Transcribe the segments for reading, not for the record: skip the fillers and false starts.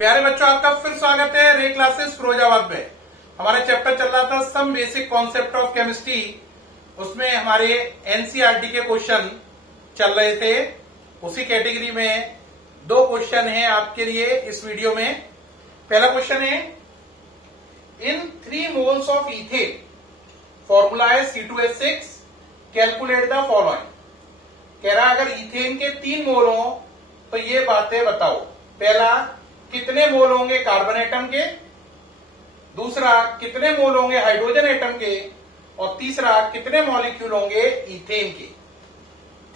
प्यारे बच्चों, आपका फिर स्वागत है रे क्लासेस फिरोजाबाद में। हमारा चैप्टर चल रहा था some basic concept of chemistry. उसमें हमारे एनसीईआरटी के क्वेश्चन चल रहे थे। उसी कैटेगरी में दो क्वेश्चन हैं आपके लिए इस वीडियो में। पहला क्वेश्चन है, इन 3 मोल्स ऑफ इथेन फॉर्मूला है C2H6, कैलकुलेट द फॉलोइंग। कह रहा अगर इथेन के 3 मोल हो तो ये बातें बताओ। पहला, कितने मोल होंगे कार्बन एटम के, दूसरा कितने मोल होंगे हाइड्रोजन एटम के, और तीसरा कितने मॉलिक्यूल होंगे इथेन के।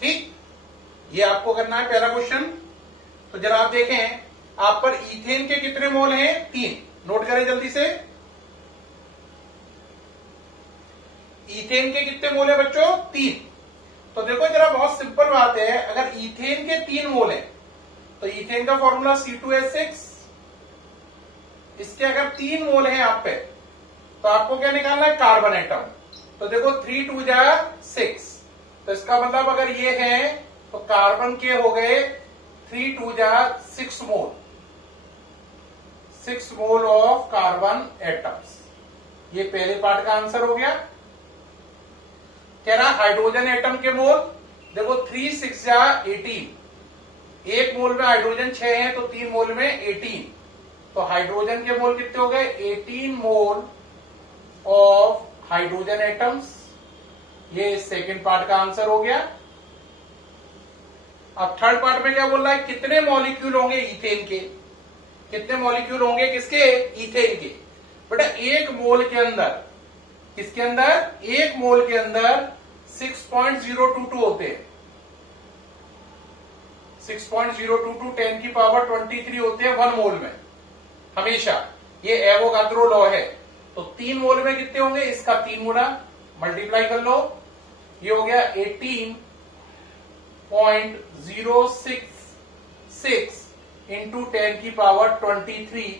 ठीक, ये आपको करना है पहला क्वेश्चन। तो जरा आप देखें, आप पर इथेन के कितने मोल हैं? 3। नोट करें जल्दी से। इथेन के कितने मोल है बच्चों? 3। तो देखो जरा, बहुत सिंपल बात है। अगर इथेन के 3 मोल है तो इथेन का फॉर्मूला C2H6। इसके अगर 3 मोल है आप पे तो आपको क्या निकालना है? Carbon atom. तो देखो 3 2 जा 6, तो इसका मतलब अगर ये है तो कार्बन के हो गए 3 2 जा 6 मोल, 6 मोल ऑफ कार्बन एटम्स। ये पहले पार्ट का आंसर हो गया। कह रहा हाइड्रोजन एटम के मोल, देखो 3 6 जा 18। एक मोल में हाइड्रोजन 6 है तो 3 मोल में 18। तो हाइड्रोजन के मोल कितने हो गए? 18 मोल ऑफ हाइड्रोजन एटम्स। ये सेकंड पार्ट का आंसर हो गया। अब थर्ड पार्ट में क्या बोल रहा है? कितने मॉलिक्यूल होंगे इथेन के। कितने मॉलिक्यूल होंगे किसके? इथेन के। बेटा एक मोल के अंदर, किसके अंदर? एक मोल के अंदर 6.022 होते हैं। 6.022 10 की पावर 23 होते हैं 1 मोल में हमेशा। ये एवोगाद्रो लॉ है। तो 3 मोल में कितने होंगे? इसका 3 गुना मल्टीप्लाई कर लो, ये हो गया 18.066 इंटू 10 की पावर 23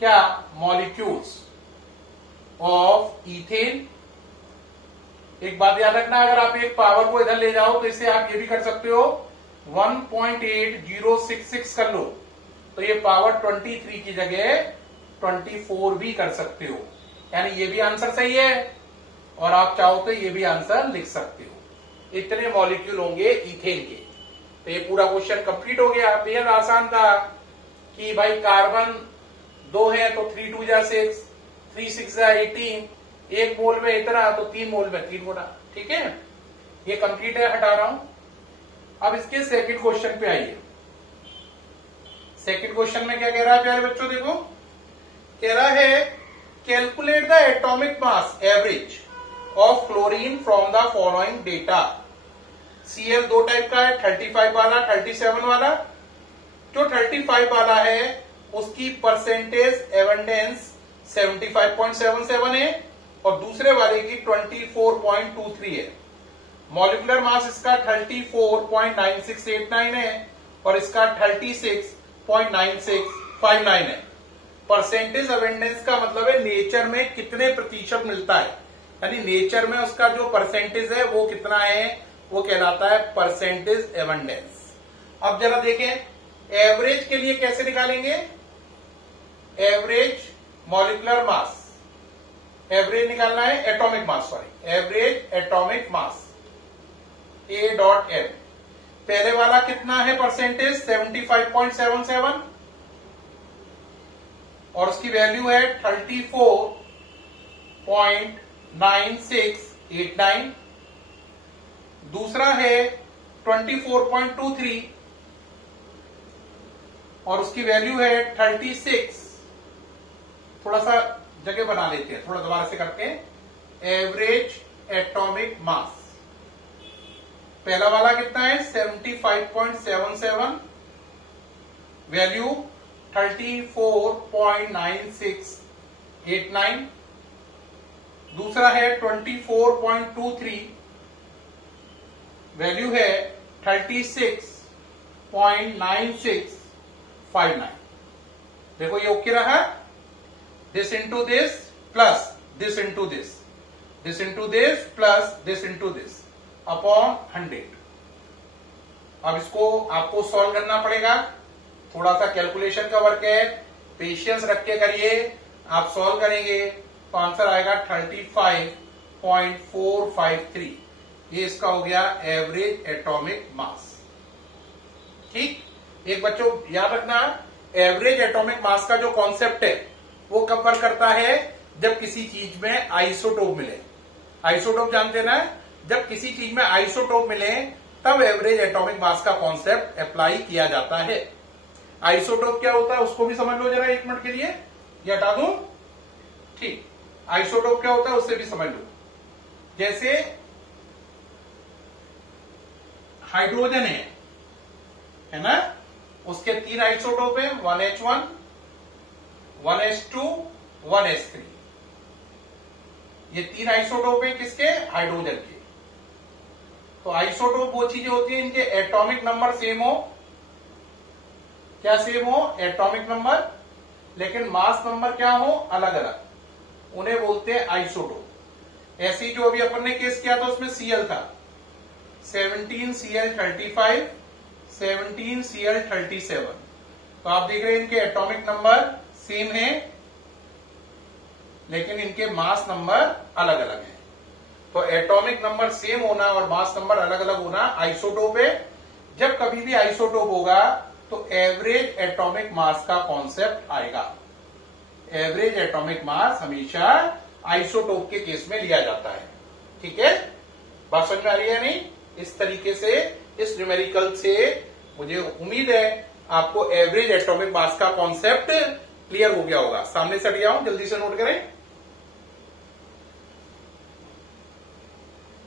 क्या? Molecules of ethane. एक बात याद रखना, अगर आप एक पावर को इधर ले जाओ तो इसे आप ये भी कर सकते हो 1.8066 कर लो, तो ये पावर 23 की जगह 24 भी कर सकते हो। यानी ये भी आंसर सही है और आप चाहो तो ये भी आंसर लिख सकते हो। इतने मॉलिक्यूल होंगे इथेन के। तो ये पूरा क्वेश्चन कंप्लीट हो गया। बेहद आसान था कि भाई कार्बन 2 है तो 3 2 जा 6, 3 6 जा 18, एक मोल में इतना तो 3 मोल में 3 गुना। ठीक है, ये कंप्लीट है, हटा रहा हूं। अब इसके सेकंड क्वेश्चन पे आइए। सेकंड क्वेश्चन में क्या कह रहा है प्यारे बच्चों? देखो, कह रहा है calculate the atomic mass average of chlorine from the following data. Cl 2 type का है, 35 वाला, 37 वाला। जो 35 वाला है उसकी परसेंटेज एवेंडेंस 75.77 है और दूसरे वाले की 24.23 है। मॉलिक्यूलर मास इसका 34.9689 है और इसका 36.9659 है। परसेंटेज एवेंडेंस का मतलब है नेचर में कितने प्रतिशत मिलता है, यानी नेचर में उसका जो परसेंटेज है वो कितना है, वो कहलाता है परसेंटेज एवेंडेंस। अब जरा देखें, एवरेज के लिए कैसे निकालेंगे? एवरेज मॉलिक्यूलर मास, एवरेज निकालना है, atomic mass, sorry, average atomic mass A.M। पहले वाला कितना है परसेंटेज? 75.77 और उसकी वैल्यू है 34.9689। दूसरा है 24.23 और उसकी वैल्यू है 36। थोड़ा सा जगह बना लेते हैं, थोड़ा दोबारा से करते हैं। एवरेज एटॉमिक मास, पहला वाला कितना है? 75.77, वैल्यू 34.9689। दूसरा है 24.23, वैल्यू है 36.9659। देखो ये ओके रहा। This into this plus this into this, this into this plus this into this upon 100। अब इसको आपको सॉल्व करना पड़ेगा, थोड़ा सा कैलकुलेशन का वर्क है। पेशेंस रख के करिए, आप सॉल्व करेंगे तो आंसर आएगा 35.453। ये इसका हो गया एवरेज एटॉमिक मास। ठीक, एक बच्चों याद रखना, एवरेज एटॉमिक मास का जो कॉन्सेप्ट है वो कब वर्क करता है, जब किसी चीज में आइसोटोप मिले। आइसोटोप जानते ना, जब किसी चीज में आइसोटोप मिले तब एवरेज एटॉमिक मास का कॉन्सेप्ट अप्लाई किया जाता है। आइसोटोप क्या होता है उसको भी समझ लो जरा एक मिनट के लिए, ये हटा दूं। ठीक, आइसोटोप क्या होता है उससे भी समझ लो। जैसे हाइड्रोजन है ना, उसके 3 आइसोटोप है, 1H1, 1H2, 1H3। ये 3 आइसोटोप है किसके, हाइड्रोजन के। तो आइसोटोप वो चीजें होती है इनके एटॉमिक नंबर सेम हो, क्या सेम हो, एटॉमिक नंबर, लेकिन मास नंबर क्या हो, अलग अलग, उन्हें बोलते हैं आइसोटोप। ऐसी जो अभी अपन ने केस किया था उसमें Cl था 17Cl35, 17Cl37। तो आप देख रहे हैं इनके एटॉमिक नंबर सेम है लेकिन इनके मास नंबर अलग अलग है। तो एटॉमिक नंबर सेम होना और मास नंबर अलग अलग होना आइसोटोप है। जब कभी भी आइसोटोप होगा तो एवरेज एटॉमिक मास का कॉन्सेप्ट आएगा। एवरेज एटॉमिक मास हमेशा आइसोटोप के केस में लिया जाता है। ठीक है, बात समझ में आ रही है नहीं? इस तरीके से इस न्यूमेरिकल से मुझे उम्मीद है आपको एवरेज एटॉमिक मास का कॉन्सेप्ट क्लियर हो गया होगा। सामने से हट जाऊं, जल्दी से नोट करें।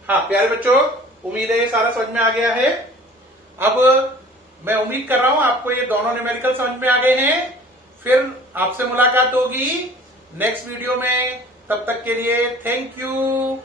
हाँ प्यारे बच्चों, उम्मीद है ये सारा समझ में आ गया है। अब मैं उम्मीद कर रहा हूं आपको ये दोनों न्यूमेरिकल समझ में आ गए हैं। फिर आपसे मुलाकात होगी नेक्स्ट वीडियो में, तब तक के लिए थैंक यू।